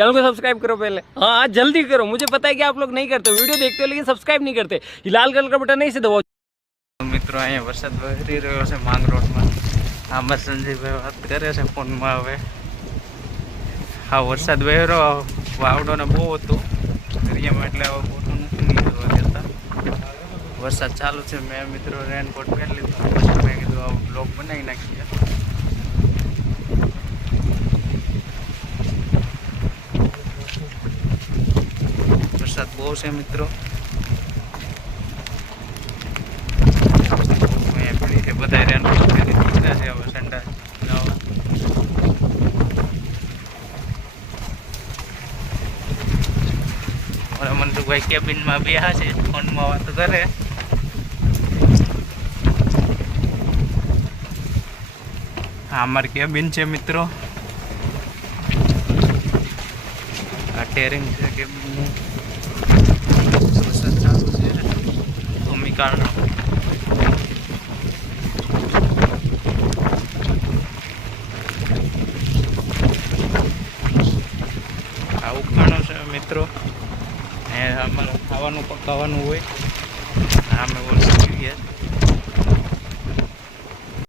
Channel को subscribe करो पहले। हाँ जल्दी करो, मुझे पता है कि आप लोग नहीं करते, वीडियो देखते हो लेकिन सब्सक्राइब नहीं करते। ये लाल कलर का बटन नहीं से दबाओ। મિત્રો અહીંયા વરસાદ વહી રહ્યો છે માંગરોળમાં. આમાં સંજયભાઈ વાત કરે છે ફોનમાં. હવે હા વરસાદ વહી રહ્યો, વાવડોને બહુ હતું એરિયામાં, એટલે હવે ફોટો નથી નીકળવા દેતા. વરસાદ ચાલુ છે. મેં મિત્રો રેનકોટ પહેરી લીધો. મેં કીધું આ બ્લોગ બનાવી નાખીએ. વરસાદ બહુ છે મિત્રો. બધા રેનકોટ પહેરી દીધા છે. હવે ઠંડા નવા મનસુખભાઈ કેબિનમાં બેહા છે, ફોનમાં વાતો કરે. હા અમારી કેબિન છે મિત્રો. આ ટેરિંગ છે કેબિનનું. વરસાદ ચાલુ છે ભૂમિકાળનો. આ ઉખાણો છે મિત્રો. અમારે ખાવાનું પકાવવાનું હોય. અમે વરસાદ પીએ.